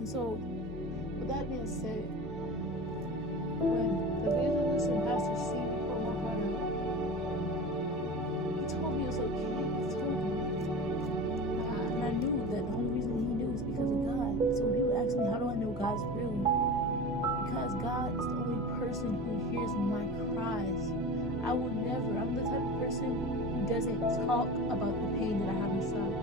And so, with that being said, when the evangelist and pastor see me pour my heart out, he told me it was okay. He told me. And I knew that the only reason he knew is because of God. So when people ask me, how do I know God's real? Because God is the only person who hears my cries. I will never, I'm the type of person who doesn't talk about the pain that I have inside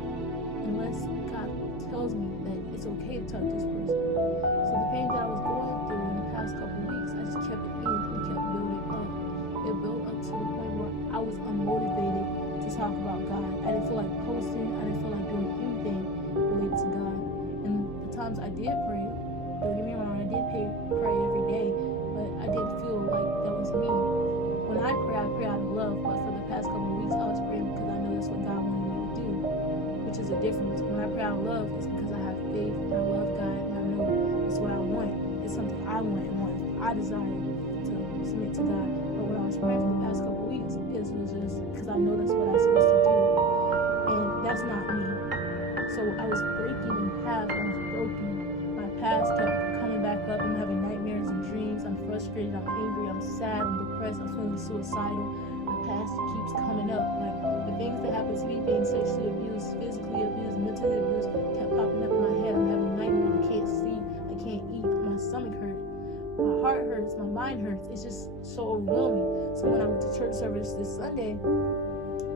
unless God tells me that it's okay to talk to this person. So the pain that I was going through in the past couple of weeks, I just kept it in and kept building up. It built up to the point where I was unmotivated to talk about God. I didn't feel like posting. I didn't feel like doing anything related to God. And the times I did pray, don't get me wrong, I did pray every day, but I did feel like that was me. When I pray out of love, but for the past couple of weeks, I was praying because I know that's what God wanted me to do, which is a difference. When I pray out of love, it's because I have faith and I love God and I know it's what I want. It's something I want and I desire to submit to God. But when I was praying for the past couple of weeks, it was just because I know that's what I'm supposed to do, and that's not me. So I was breaking in half. I was broken. My past kept coming back up. I'm having nightmares and dreams. I'm frustrated. I'm angry. I'm sad. I'm depressed. I'm feeling suicidal. The past keeps coming up. Like the things that happened to me, being sexually abused, physically abused, mentally abused, kept popping up in my head. I'm having nightmares. I can't sleep. I can't eat. My stomach hurts. My heart hurts. My mind hurts. It's just so overwhelming. So when I went to church service this Sunday,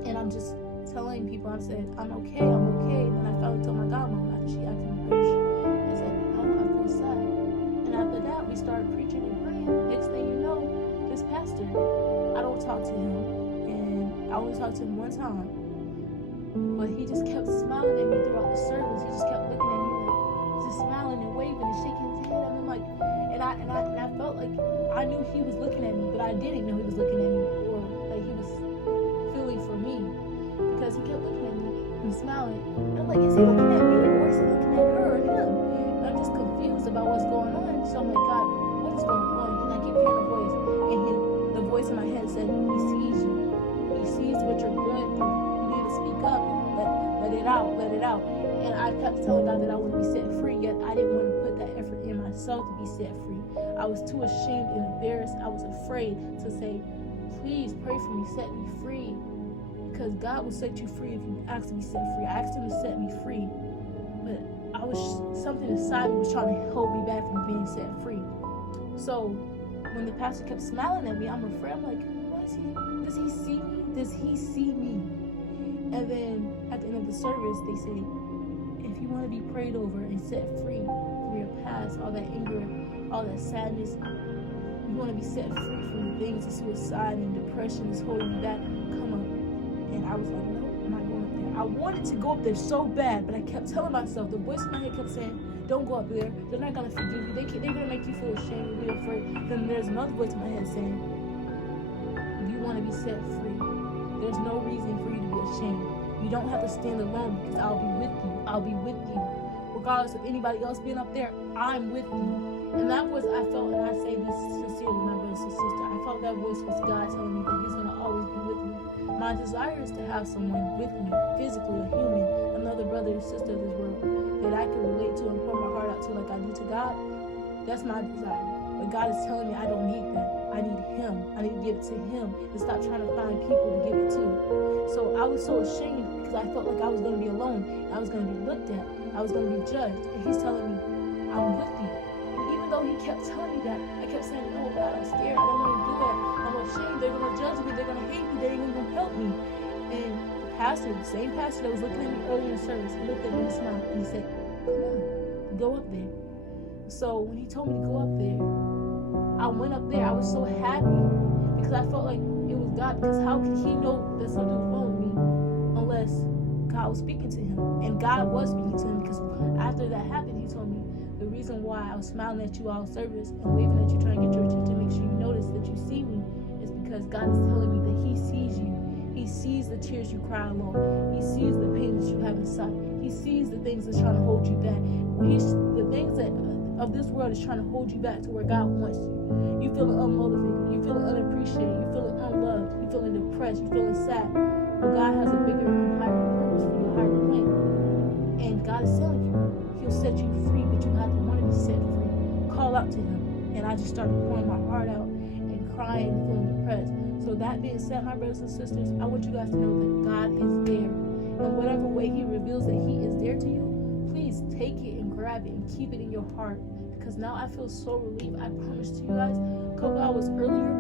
and I'm just telling people, I said, I'm okay. And then I finally told my godmom after she asked me first. I said, I feel sad. And after that, we started preaching and praying. Next thing you know, this pastor, I don't talk to him, and I only talked to him one time, but he just kept smiling at me throughout the service. He just kept looking at me like, just smiling and waving and shaking his head. I'm like, and I felt like I knew he was looking at me, but I didn't know he was looking at me, or like he was feeling for me, because he kept looking at me and smiling. And I'm like, is he looking at me, or is he looking at her or him? And I'm just confused about what's going on. So I'm like, God, what is going on? And I keep hearing a voice, and the voice in my head said, he sees you. He sees what you're going through. You need to speak up. Let it out. And I kept telling God that I want to be set free, yet I didn't want to put that effort in myself to be set free. I was too ashamed and embarrassed. I was afraid to say, please pray for me, set me free. Because God will set you free if you ask to be set free. I asked him to set me free, but something inside me was trying to hold me back from being set free. So when the pastor kept smiling at me, I'm afraid. I'm like, what is he? Does he see me? Does he see me? And then at the end of the service, they say, if you want to be prayed over and set free from your past, all that anger, all that sadness, you want to be set free from the things of suicide and depression that's holding you back, come up. And I was like, no, I'm not going up there. I wanted to go up there so bad, but I kept telling myself, the voice in my head kept saying, don't go up there. They're not going to forgive you. They're going to make you feel ashamed and be afraid. Then there's another voice in my head saying, if you want to be set free, there's no reason for you to be ashamed. You don't have to stand alone, because I'll be with you. I'll be with you. Regardless of anybody else being up there, I'm with you. And that voice I felt, and I say this sincerely, my brothers and sisters, I felt that voice was God telling me that he's going to always be with me. My desire is to have someone with me, physically, a human, another brother or sister of this world, that I can relate to and pour my heart out to like I do to God. That's my desire. But God is telling me I don't need that. I need him. I need to give it to him and stop trying to find people to give it to. So I was so ashamed because I felt like I was going to be alone. I was going to be looked at. I was going to be judged. And he's telling me, I'm with you. And even though he kept telling me that, I kept saying, no, God, I'm scared. I don't want to do that. I'm ashamed. They're going to judge me. They're going to hate me. They ain't even going to help me. And the pastor, the same pastor that was looking at me earlier in the service, he looked at me and smiled. And he said, come on, go up there. So when he told me to go up there, I went up there. I was so happy because I felt like it was God. Because how could he know that something was wrong with me unless God was speaking to him? And God was speaking to him, because after that happened, he told me the reason why I was smiling at you all service and waving at you, trying to get your attention, make sure you notice that you see me, is because God is telling me that he sees you. He sees the tears you cry alone. He sees the pain that you have inside. He sees the things that's trying to hold you back. The things that of this world is trying to hold you back to where God wants you. You feeling unmotivated. You feeling unappreciated. You feeling unloved. You feeling depressed. You feeling sad. But God has a bigger and higher purpose for you, a higher plan. And God is telling you, he'll set you free, but you have to want out to him. And I just started pouring my heart out and crying and feeling depressed. So that being said, my brothers and sisters, I want you guys to know that God is there. And whatever way he reveals that he is there to you, please take it and grab it and keep it in your heart. Because now I feel so relieved. I promise to you guys, a couple hours earlier,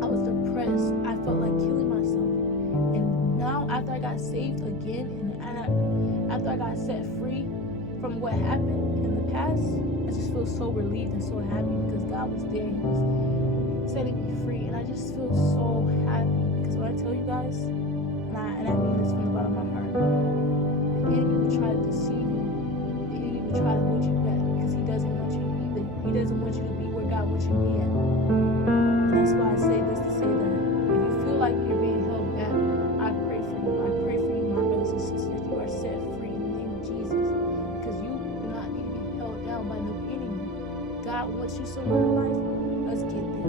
I was depressed. I felt like killing myself. And now after I got saved again, and after I got set free from what happened in the past, I just feel so relieved and so happy because God was there. He was setting me free. And I just feel so happy because when I tell you guys, and I mean this from the bottom of my heart, the enemy will try to deceive you. The enemy will try to hold you back because he doesn't want you to be there. He doesn't want you to be where God wants you to be at. And that's why I say this to say that if you feel like you're being held back, I pray for you. I pray for you, my brothers and sisters, that you are set free in the name of Jesus. Because you do not need to be held down by no enemy. God wants you somewhere in life. Let's get there.